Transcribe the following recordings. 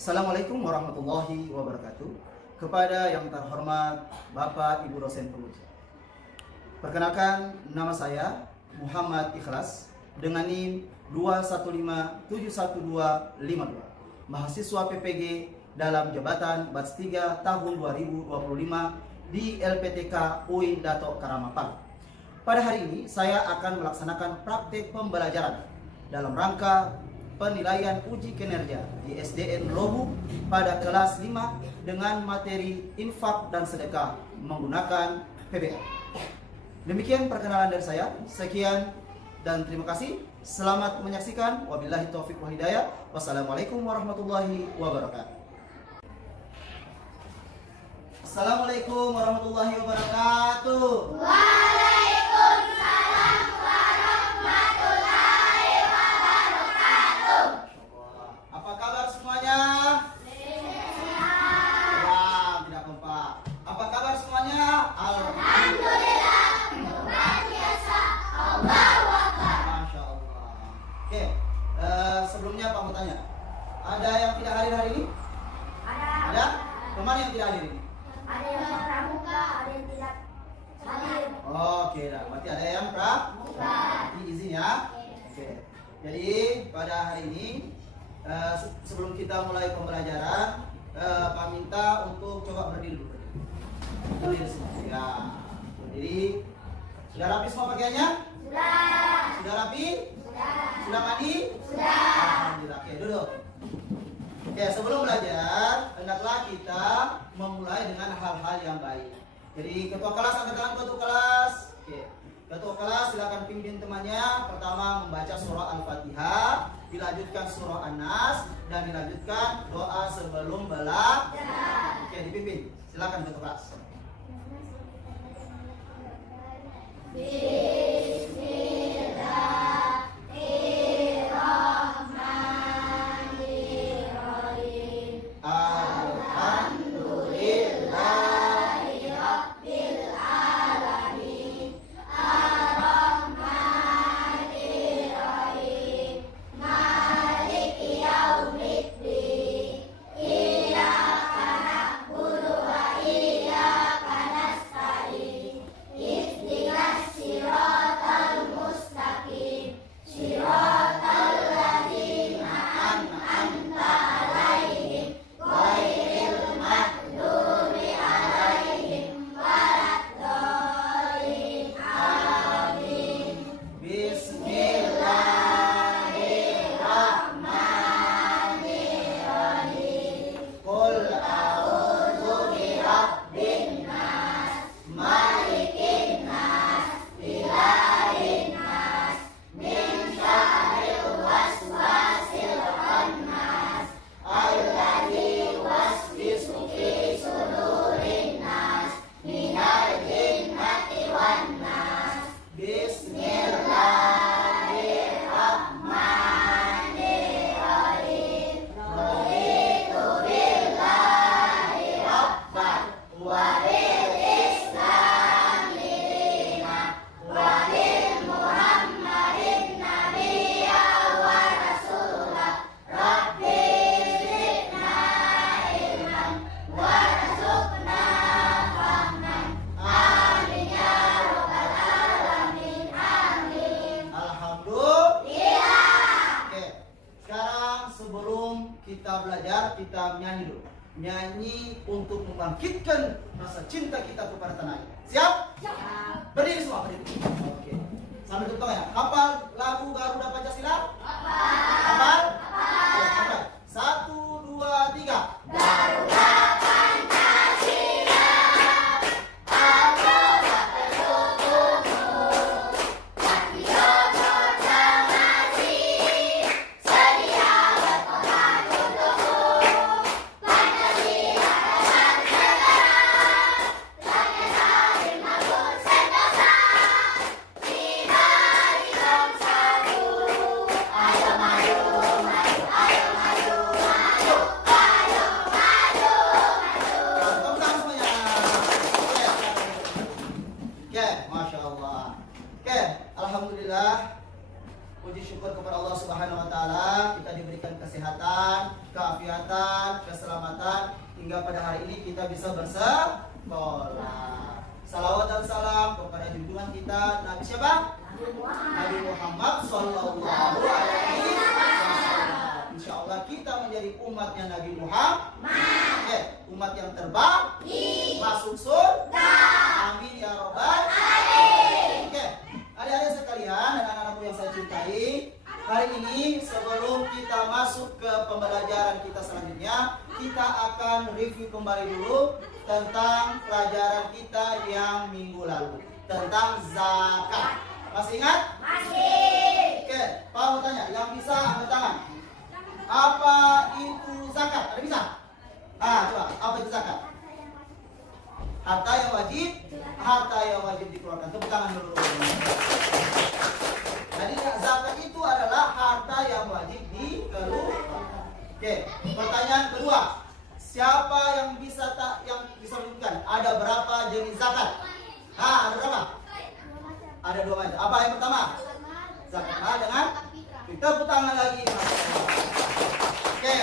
Assalamualaikum warahmatullahi wabarakatuh. Kepada yang terhormat Bapak Ibu dosen penguji. Perkenalkan, nama saya Muhammad Ikhlas dengan NIM 215711252, mahasiswa PPG dalam jabatan Batch 3 tahun 2025 di LPTK UIN Dato Karamapan. Pada hari ini saya akan melaksanakan praktek pembelajaran dalam rangka penilaian uji kinerja di SDN Lobu pada kelas 5 dengan materi infak dan sedekah menggunakan PBL. Demikian perkenalan dari saya. Sekian dan terima kasih. Selamat menyaksikan. Wabillahi taufiq wal hidayah. Wassalamualaikum warahmatullahi wabarakatuh. Assalamualaikum warahmatullahi wabarakatuh. Waalaikumsalam warahmatullahi wabarakatuh. Apa kabar semuanya? Sehat. Ya, tidak kompak. Apa kabar semuanya? Alhamdulillah. Luar biasa. Allahu Akbar. Masya Allah. Oke, sebelumnya Pak mau tanya, ada yang tidak hadir hari ini? Ada? Kemana yang tidak hadir ini? Ada yang pramuka, ada yang tidak hadir. Oke, nah, berarti ada yang pramuka. Ini izin ya. Oke. Jadi pada hari ini sebelum kita mulai pembelajaran, Pak minta untuk coba berdiri dulu. Berdiri semua. Ya. Berdiri. Sudah rapi semua pakaiannya? Sudah. Sudah rapi? Sudah. Sudah mandi? Sudah. Alhamdulillah. Oke, duduk. Oke, sebelum belajar, hendaklah kita memulai dengan hal-hal yang baik. Jadi ketua kelas, angkat tangan ketua kelas. Oke, ketua kelas silakan pimpin temannya. Pertama membaca surah Al-Fatihah, dilanjutkan surah An-Nas, dan dilanjutkan doa sebelum belajar. Oke, dipimpin. Silakan ketua kelas. Bismillahirrahmanirrahim. Alhamdulillahi Rabbil alamin. Ar-Rahmanir-Rahim. Maliki yaumiddin. Iyyaka na'budu wa iyyaka nasta'in. Ihdinas siratal mustaqim. Siratal ladzina an'amta 'alaihim ghairil maghdubi 'alaihim waladdallin. Amin. Bismillahirrahmanirrahim. Qul A'udzu birabbin nas, malikin nas, ilahin nas, min syarril waswasil khannas, alladzi yuwaswisu fi sudurin nas, minal jinnati wan nas. Bismillahirrahmanirrahim. Raditu billahi rabban wa bil islami dinan wa bil muhammadin nabiyya wa rasula. Rabbi zidna ilman warzuqna fahman. Amin ya rabbal alamin. Amin. Alhamdulillah. Oke. Sekarang sebelum kita belajar, kita nyanyi dulu. Nyanyi untuk membangkitkan rasa cinta kita kepada tanah air. Siap? Siap. Berdiri semua, berdiri. Oke. Sambil tutup ya. Hafal lagu Garuda Pancasila? Hafal? Oke, hafal. 1, 2, 3. Garuda Pancasila, Aloha Telugumu, Patriot proklamasi, sedia berkorban untukmu. Pancasila adalah negara, Rakyat Makmur Sentosa, Pribadi bersatu. Ayo maju, maju, ayo maju, maju, ayo maju, maju. Tepuk tangan semuanya. Oke, Masya Allah. Oke, Alhamdulillah. Puji syukur kepada Allah Subhanahu wa taala, kita diberikan kesehatan, keafiatan, keselamatan hingga pada hari ini kita bisa bersekolah. Salawat dan salam kepada junjungan kita Nabi siapa? Nabi Muhammad sallallahu alaihi wasallam. Insyaallah kita menjadi umatnya Nabi Muhammad. Umat yang terbaik masuk surga. Amin ya rabbal alamin. Adik-adik sekalian dan anak-anakku yang saya cintai, hari ini sebelum kita masuk ke pembelajaran kita selanjutnya, kita akan review kembali dulu tentang pelajaran kita yang minggu lalu tentang zakat. Masih ingat? Masih. Oke, Pak mau tanya, yang bisa angkat tangan. Apa itu zakat? Ada bisa? Coba, apa itu zakat? Harta yang wajib dikeluarkan. Tepuk tangan dulu. Jadi zakat itu adalah harta yang wajib dikeluarkan. Oke, pertanyaan kedua. Siapa yang bisa menyebutkan ada berapa jenis zakat? Ada berapa? Ada 2 macam. Apa yang pertama? Zakat mal dengan tepuk tangan lagi. Oke,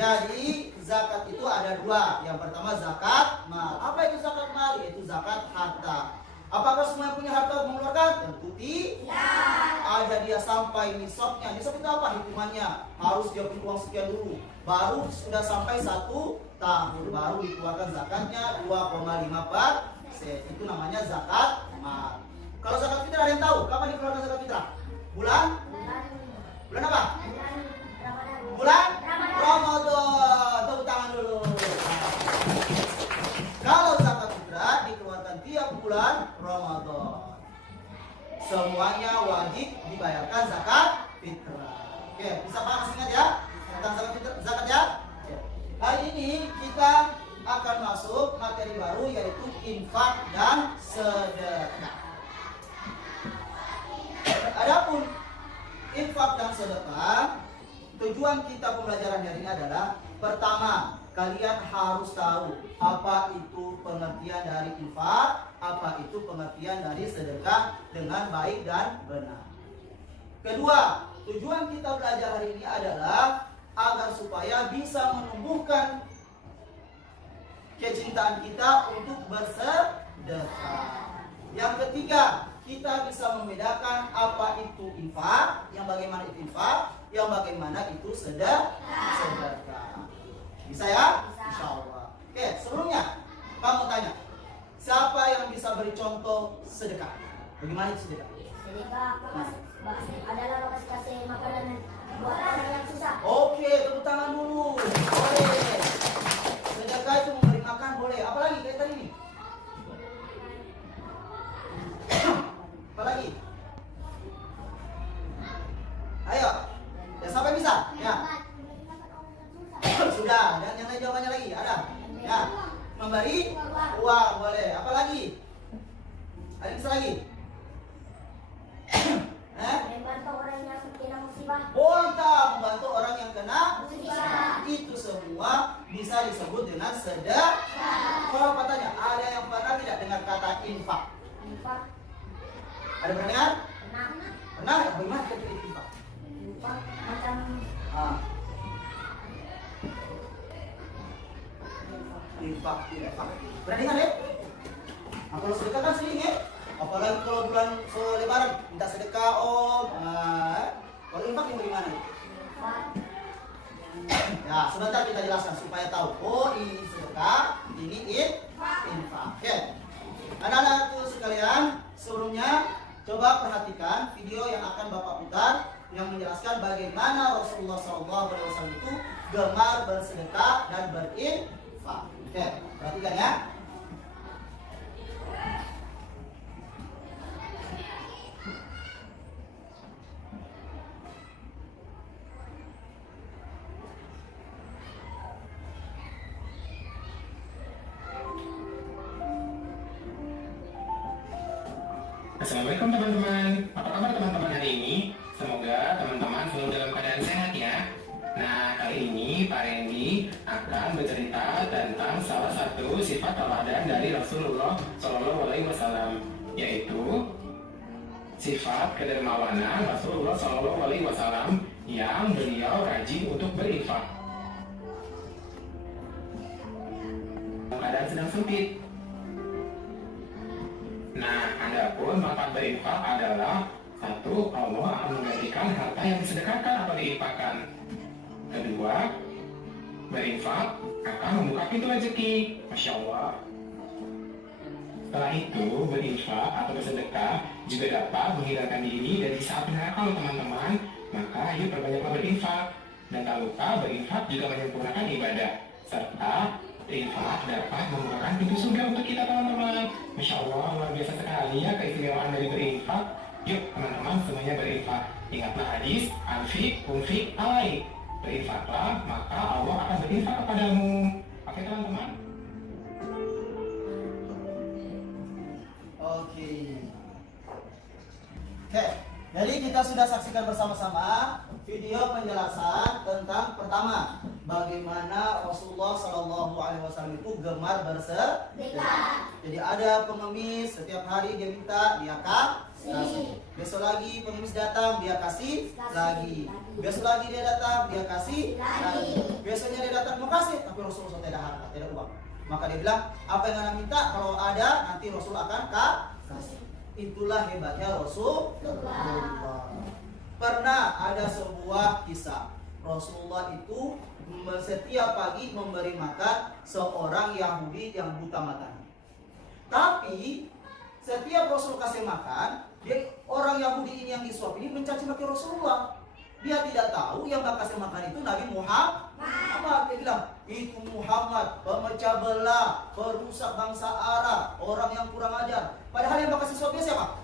jadi zakat itu ada 2. Yang pertama zakat mal. Apa itu zakat mal? Yaitu zakat harta. Apakah semua yang punya harta mengeluarkan? Tentu tidak. Ada dia sampai nisabnya. Nisab itu apa? Hitungannya harus dia punya uang sekian dulu. Baru sudah sampai 1 tahun baru dikeluarkan zakatnya 2,5%. Itu namanya zakat mal. Kalau zakat fitrah ada yang tahu kapan dikeluarkan zakat fitrah? Bulan apa? Bulan Ramadan. Tepuk tangan dulu. Kalau zakat fitrah dikeluarkan tiap bulan Ramadan. Semuanya wajib dibayarkan zakat fitrah. Oke, bisa Pak ingat ya tentang zakat fitrah, zakat ya? Hari ini kita akan masuk materi baru yaitu infak dan sedekah. Adapun infak dan sedekah, tujuan kita pembelajaran hari ini adalah pertama, kalian harus tahu apa itu pengertian dari infak, apa itu pengertian dari sedekah dengan baik dan benar. Kedua, tujuan kita belajar hari ini adalah agar supaya bisa menumbuhkan kecintaan kita untuk bersedekah. Yang ketiga, kita bisa membedakan apa itu infak, yang bagaimana itu infak, yang bagaimana itu sedekah. Bisa ya? Insya Allah. Oke, sebelumnya kamu tanya, siapa yang bisa beri contoh sedekah? Bagaimana itu sedekah? Sedekah adalah kasih makanan buat orang yang susah. Oke, tepuk tangan dulu. Boleh. Sedekah itu memberi makan boleh. Apalagi kayak tadi nih? Apalagi? Ayo. Ya sampai bisa? Ya. Sudah. Dan yang lain jawabannya lagi. Ada? Ya. Memberi uang boleh. Apalagi? Ada yang bisa lagi? Membantu orang yang kena musibah. Boleh membantu orang yang kena Musibah. itu semua bisa disebut dengan sedekah. Kalau katanya ada yang pernah tidak dengar kata infak? Infak. Ada pernah dengar? Pernah. Pernah? Bagaimana kata infak? Infak macam Infak. Pernah dengar ya? Nah, kalau sedekah kan sering ya? Apalagi kalau bulan Lebaran minta sedekah om. Kalau infak yang bagaimana? infak. Ya, sebentar kita jelaskan supaya tahu. Oh, ini sedekah, ini infak. Oke. Anak-anakku sekalian, sebelumnya coba perhatikan video yang akan Bapak putar yang menjelaskan bagaimana Rasulullah SAW itu gemar bersedekah dan berinfak. Oke, perhatikan ya. Assalamualaikum teman-teman. Apa kabar teman-teman hari ini? Semoga teman-teman selalu dalam keadaan sehat ya. Nah, kali ini Pak Randy akan bercerita tentang salah satu sifat teladan dari Rasulullah SAW, yaitu sifat kedermawanan Rasulullah Shallallahu Alaihi Wasallam yang beliau rajin untuk berinfak. Keadaan sedang sempit. Nah, adapun manfaat berinfak adalah satu, Allah akan menggantikan harta yang disedekahkan atau diinfakkan. Kedua, berinfak akan membuka pintu rezeki. Masya Allah. Setelah itu, berinfak atau bersedekah juga dapat menghilangkan diri dari saat neraka loh teman-teman. Maka ayo perbanyaklah berinfak. Dan tak lupa berinfak juga menyempurnakan ibadah. Serta berinfak dapat membukakan pintu surga untuk kita teman-teman. Masya Allah, luar biasa sekali ya keistimewaan dari berinfak. Yuk teman-teman semuanya berinfak. Ingatlah hadis, anfik, unfik, alai. Berinfaklah, maka Allah akan berinfak kepadamu. Oke teman-teman? Oke, jadi kita sudah saksikan bersama-sama video penjelasan tentang pertama, bagaimana Rasulullah Shallallahu Alaihi Wasallam itu gemar bersedekah. Jadi ada pengemis setiap hari dia minta, dia kasih. Besok lagi pengemis datang, dia kasih lagi. Besok lagi dia datang, dia kasih lagi. Besoknya dia datang mau kasih, tapi Rasulullah tidak harta, tidak uang. Maka dia bilang, apa yang anda minta kalau ada nanti Rasul akan kasih. Itulah hebatnya Rasulullah. Pernah ada sebuah kisah, Rasulullah itu setiap pagi memberi makan seorang Yahudi yang buta matanya. Tapi setiap Rasul kasih makan, orang Yahudi ini yang disuap ini mencaci maki Rasulullah. Dia tidak tahu yang gak kasih makan itu Nabi Muhammad. Dia bilang, itu Muhammad, pemecah belah, perusak bangsa Arab, orang yang kurang ajar. Padahal yang kasih suap dia siapa?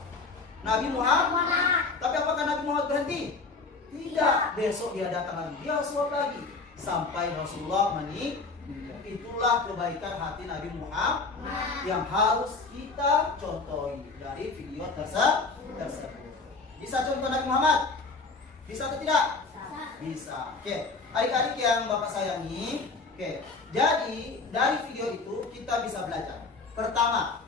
Nabi Muhammad. Tapi apakah Nabi Muhammad berhenti? Tidak. Besok dia datang lagi, dia suap lagi, sampai Rasulullah meninggal. Itulah kebaikan hati Nabi Muhammad yang harus kita contohi dari video tersebut. Bisa contoh Nabi Muhammad? Bisa atau tidak? Bisa. Oke, adik-adik yang Bapak sayangi, jadi dari video itu kita bisa belajar. Pertama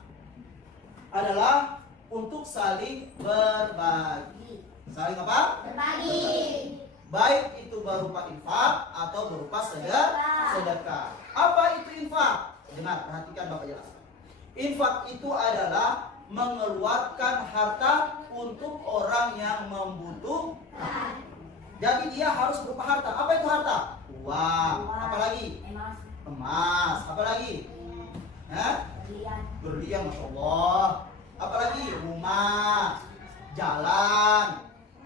adalah untuk saling berbagi. Saling apa? Berbagi. Baik itu berupa infak atau berupa sedekah. Apa itu infak? Dengar, perhatikan Bapak jelaskan. Infak itu adalah mengeluarkan harta untuk orang yang membutuhkan. Jadi dia harus berupa harta. Apa itu harta? Uang. Apalagi? Emas. Apalagi? Berlian, Masya Allah. Apalagi? Rumah, jalan,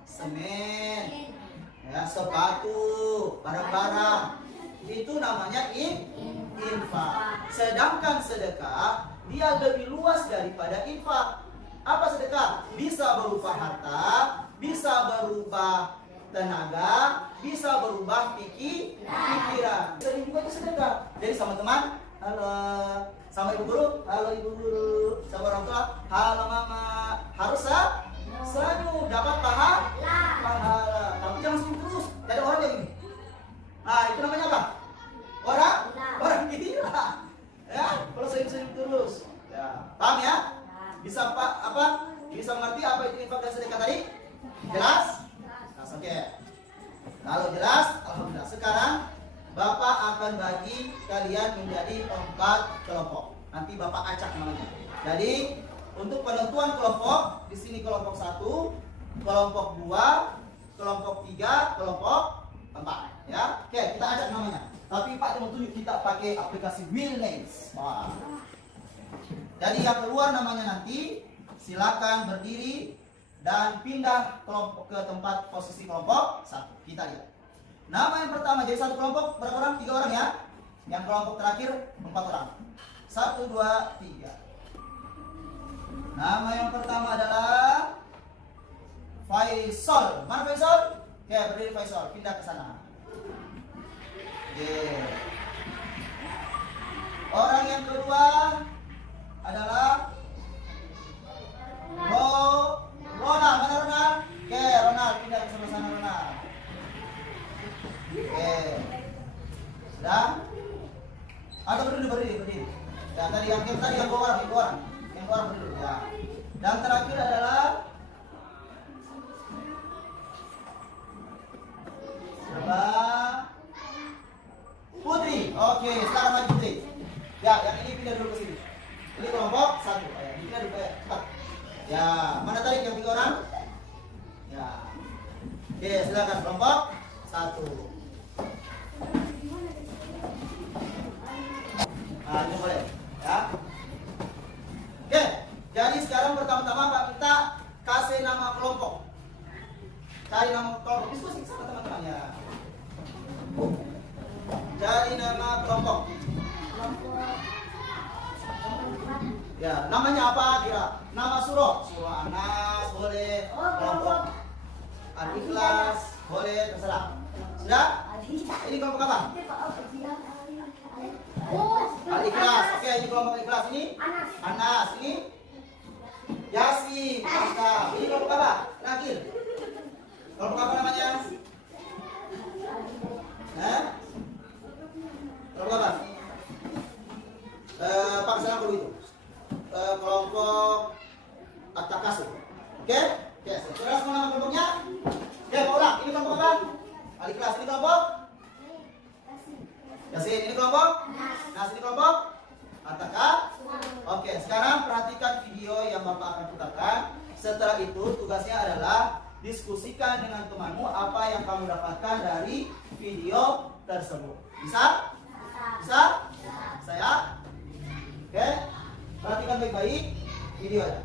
semen, sepatu, barang-barang. Itu namanya infak. Sedangkan sedekah dia lebih luas daripada infak. Apa sedekah? Bisa berupa harta, bisa berupa tenaga, bisa berubah pikiran. Sering juga itu sedekah. Jadi sama teman, halo, sama ibu guru, halo ibu guru, sama orang tua, halo mama. Harus senyum, dapat pahala. Tapi jangan senyum terus. Jadi orang yang ini. Nah, itu namanya apa? Orang gila. Ya, kalau senyum terus. Ya, paham ya? Bisa bisa mengerti apa itu infak dan sedekah tadi? Jelas? Oke. Kalau jelas, alhamdulillah. Sekarang Bapak akan bagi kalian menjadi 4 kelompok. Nanti Bapak acak namanya. Jadi untuk penentuan kelompok, di sini kelompok 1, kelompok 2, kelompok 3, kelompok 4. Ya, oke, kita acak namanya. Tapi Pak mau tunjuk kita pakai aplikasi Will Names. Wah. Jadi yang keluar namanya nanti silakan berdiri dan pindah kelompok ke tempat posisi kelompok 1. Kita lihat. Nama yang pertama, jadi satu kelompok berapa orang? 3 orang ya. Yang kelompok terakhir 4 orang. 1, 2, 3. Nama yang pertama adalah Faisal. Mana Faisal? Oke, berdiri Faisal. Pindah ke sana. Oke. Orang yang kedua adalah Ronald. Mana Ronald? Oke, Ronald pindah ke sana Ronald. Oke. Sudah? Atau berdiri. Ya, tadi yang dua orang. Yang dua orang berdiri. Ya. Dan terakhir adalah Ya, mana tarik yang 3 orang? Ya. Oke, silakan kelompok 1. Nah, ini boleh. Ya. Oke, jadi sekarang pertama-tama Pak minta kasih nama kelompok. Cari nama kelompok. Diskusi sama teman-teman ya. Cari nama kelompok. Ya, namanya apa kira? Nama surah. Surah Anas boleh. Kelompok Al-Ikhlas boleh, terserah. Sudah? Ini kelompok apa? Al-Ikhlas. Oke, ini kelompok Ikhlas ini. Anas ini. Yasin. Mantap. Ini kelompok apa? Nakil. Kelompok apa namanya? Kelompok apa? Pak sana dulu itu. Kelompok At-Takasur. Oke? Oke, saudara semua nama kelompoknya? Oke, mau ulang. Ini kelompok apa? Al-Ikhlas. Ini kelompok? Yasin. Ini kelompok? Nas. Ini kelompok? At-Takasur. Oke, sekarang perhatikan video yang Bapak akan putarkan. Setelah itu tugasnya adalah diskusikan dengan temanmu apa yang kamu dapatkan dari video tersebut. Bisa? Bisa? Saya? Oke? Perhatikan baik-baik videonya.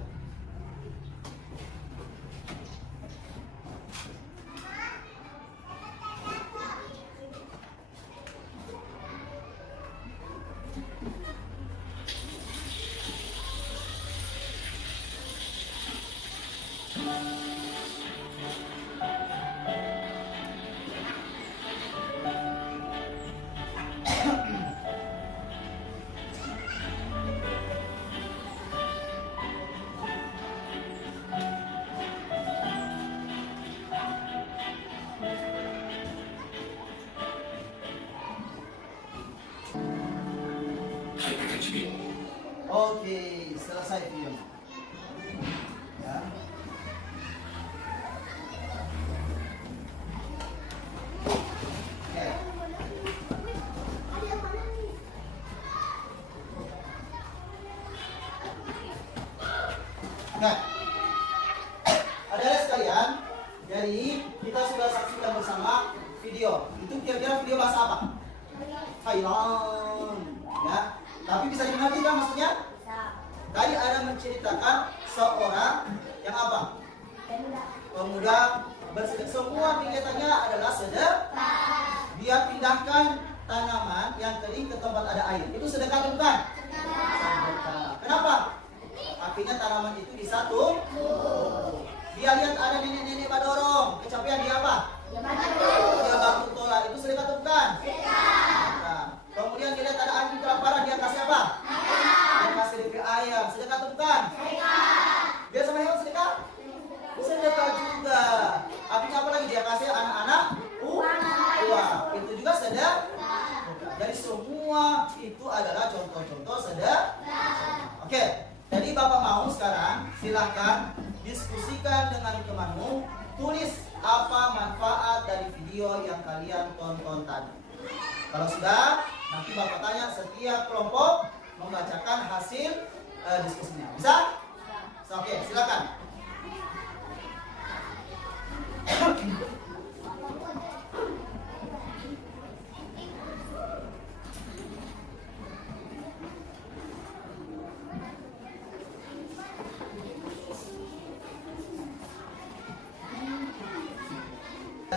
Oke, selesai video. Ya. Oke. Nah, adik-adik sekalian, jadi kita sudah saksikan bersama video. Itu kira-kira video bahasa apa? Thailand. Ya. Tapi bisa dimengerti kan maksudnya? Tadi ada menceritakan seorang yang apa? Pemuda bersedekah. Semua kegiatannya adalah sedekah. Dia pindahkan tanaman yang kering ke tempat ada air. Itu sedekah atau bukan? Sedekah. Kenapa? Akhirnya tanaman itu disatu. Dia lihat ada nenek-nenek badorong. Kecapean dia apa? Dia bantu tolak. Itu sedekah atau bukan? Sedekah. Kemudian dia lihat ada anjing kelaparan, dia kasih apa? Dia kasih DP ayam. Sedekah atau bukan? Dia sama hewan sedekah? Sedekah juga. Akhirnya apa lagi? Dia kasih anak-anak uang. Itu juga sedekah. Jadi semua itu adalah contoh-contoh sedekah. Oke. Jadi Bapak mau sekarang silahkan diskusikan dengan temanmu. Tulis apa manfaat dari video yang kalian tonton tadi. Kalau sudah, nanti Bapak tanya setiap kelompok membacakan hasil diskusinya. Bisa? Oke, silakan.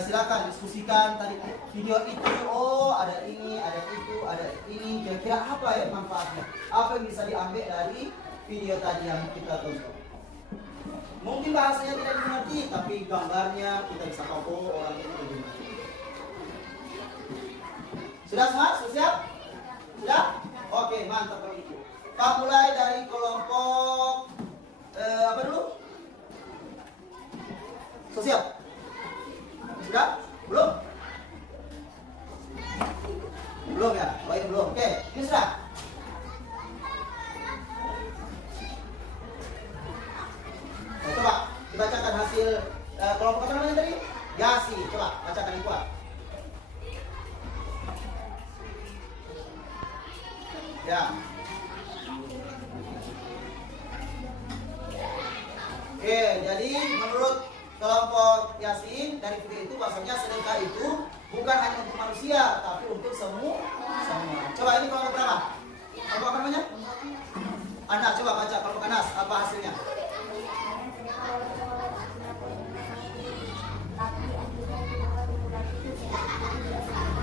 Silakan diskusikan tadi video itu. Oh, ada ini, ada itu, ada ini. Kira-kira apa ya manfaatnya? Apa yang bisa diambil dari video tadi yang kita tonton? Mungkin bahasanya tidak dimengerti, tapi gambarnya kita bisa tahu orang itu bagaimana. Sudah semua? Sudah siap? Sudah? Oke, mantap kalau itu. Kita mulai dari kelompok apa dulu? Sosial. Sudah? Belum? Belum ya? Oh ini belum. Oke, ini sudah. Nah, coba dibacakan hasil kelompok apa namanya tadi? Yasi. Coba bacakan yang kuat. Ya. Oke, jadi menurut kelompok Yasin dari video itu bahasanya sedekah itu bukan hanya untuk manusia, tapi untuk semua. Coba ini kelompok berapa? Kelompok apa namanya? Anak, coba baca kelompok Anas, apa hasilnya?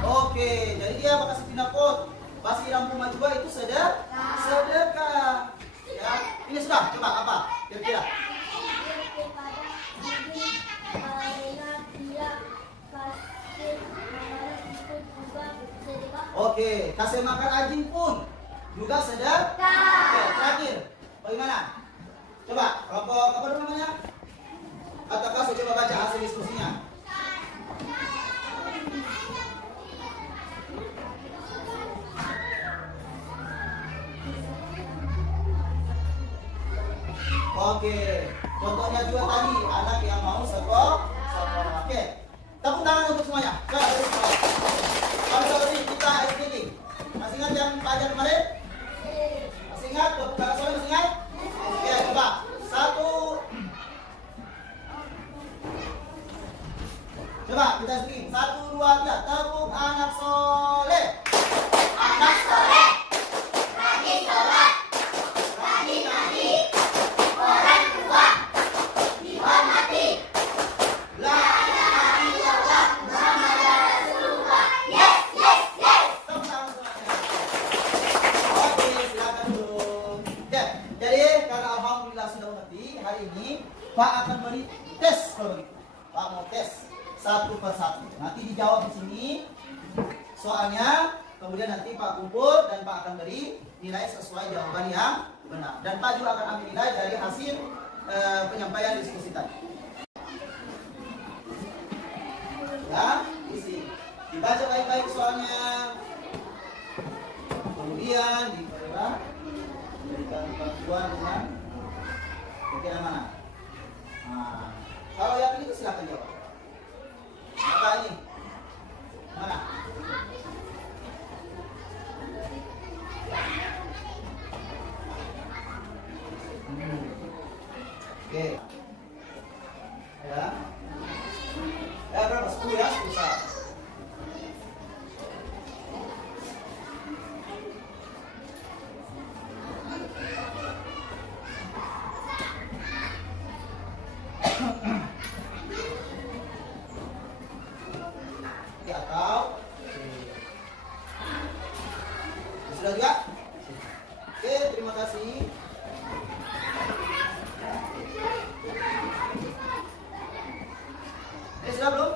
Oke, jadi dia bakal tinapot. Basi Rampuma juga itu sedekah. Ya, ini sudah. Coba apa? Kira-kira. Oke, kasih makan anjing pun juga sedekah. Oke, terakhir. Bagaimana? Coba, kelompok apa namanya? Atau kasih coba baca hasil diskusinya. Oke, contohnya juga tadi anak yang mau sekolah. Oke, tepuk tangan untuk semuanya. Kalau ini kita SPG. Masih ingat yang pelajaran kemarin? Masih ingat? Tepuk tangan soalnya masih ingat? Oke, coba. 1. Coba kita SPG. 1, 2, 3. Tepuk anak soleh. Anak soleh. Rajin sholat. Rajin ngaji. Orang tua. Dihormati. La ilaha illallah Muhammadar Rasulullah. Yes, yes, yes. Tepuk tangan semuanya. Oke, silakan dulu. Oke, jadi karena alhamdulillah sudah mengerti, hari ini Pak akan beri tes kalau begitu. Pak mau tes satu persatu. Nanti dijawab di sini soalnya, kemudian nanti Pak kumpul dan Pak akan beri nilai sesuai jawaban yang benar. Dan Pak juga akan ambil nilai dari hasil penyampaian diskusi tadi. Ya, isi. Dibaca baik-baik soalnya. Kemudian diberikan bantuan dengan kira mana. Nah, kalau yakin itu silakan jawab. Apa ini? Mana? Oke. Ya. Ya berapa? 10 ya? 10 saat. Atau sudah juga? Oke, terima kasih. Sudah belum?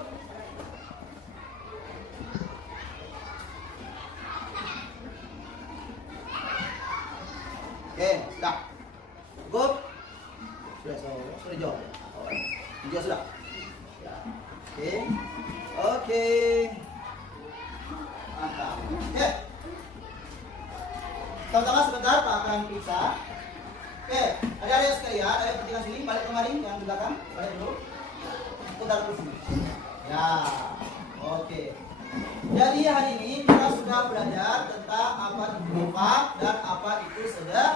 Oke, sudah. Cukup? Sudah jawab. Juga sudah. Oke. Oke. Mantap. Oke. Tengah-tengah sebentar Pak akan periksa. Oke, adik-adik sekalian, ada yang perhatikan sini, balik kemarin yang di belakang, balik dulu. Putar dulu sini. Ya. Oke. Jadi hari ini kita sudah belajar tentang apa itu infak dan apa itu sedekah.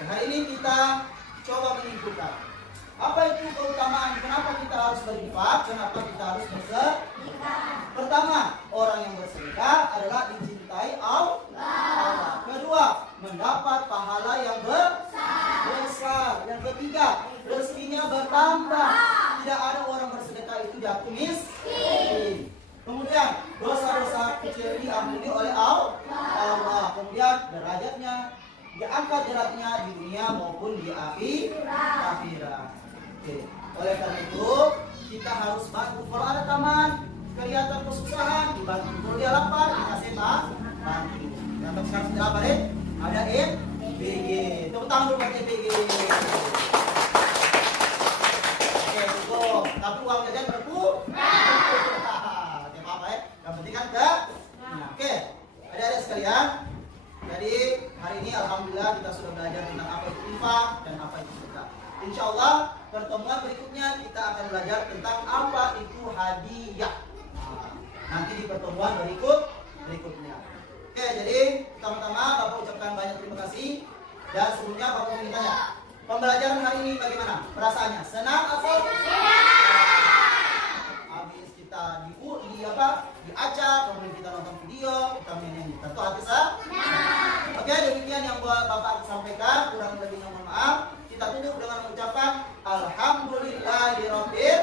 Hari ini kita coba menyimpulkan. Apa itu keutamaan? Kenapa kita harus berinfak? Kenapa kita harus bersedekah? Pertama, orang yang bersedekah adalah dicintai Allah. Kedua, mendapat pahala yang besar. Yang ketiga, rezekinya bertambah. Tidak ada orang bersedekah itu jatuh miskin. Kemudian, dosa-dosa kecil diampuni oleh Allah. Kemudian, derajatnya diangkat derajatnya di dunia maupun di akhirat. Oke. Oleh karena itu kita harus bantu. Kalau ada taman kelihatan kesusahan, dibantu. Kalau dia lapar, dikasih bantu. Untuk sekarang sudah apa deh? Ada BG. Tepuk tangan dulu buat BG. Oke, cukup. Tapi uang jajan berkurang. Oke, apa ya? Yang penting kan ke. Oke, adik-adik sekalian. Jadi hari ini alhamdulillah kita sudah belajar tentang apa itu infak dan apa itu sedekah. Insya Allah pertemuan berikutnya kita akan belajar tentang apa itu hadiah. Nanti di pertemuan berikutnya. Oke, jadi pertama-tama Bapak ucapkan banyak terima kasih dan sebelumnya Bapak ingin tanya, Pembelajaran hari ini bagaimana? Perasaannya senang atau? Habis kita diacak, kemudian kita nonton video, kita menyanyi. Tentu hati Oke, demikian yang buat Bapak sampaikan. Kurang lebihnya mohon maaf. Kita tutup dengan mengucapkan Alhamdulillahirabbil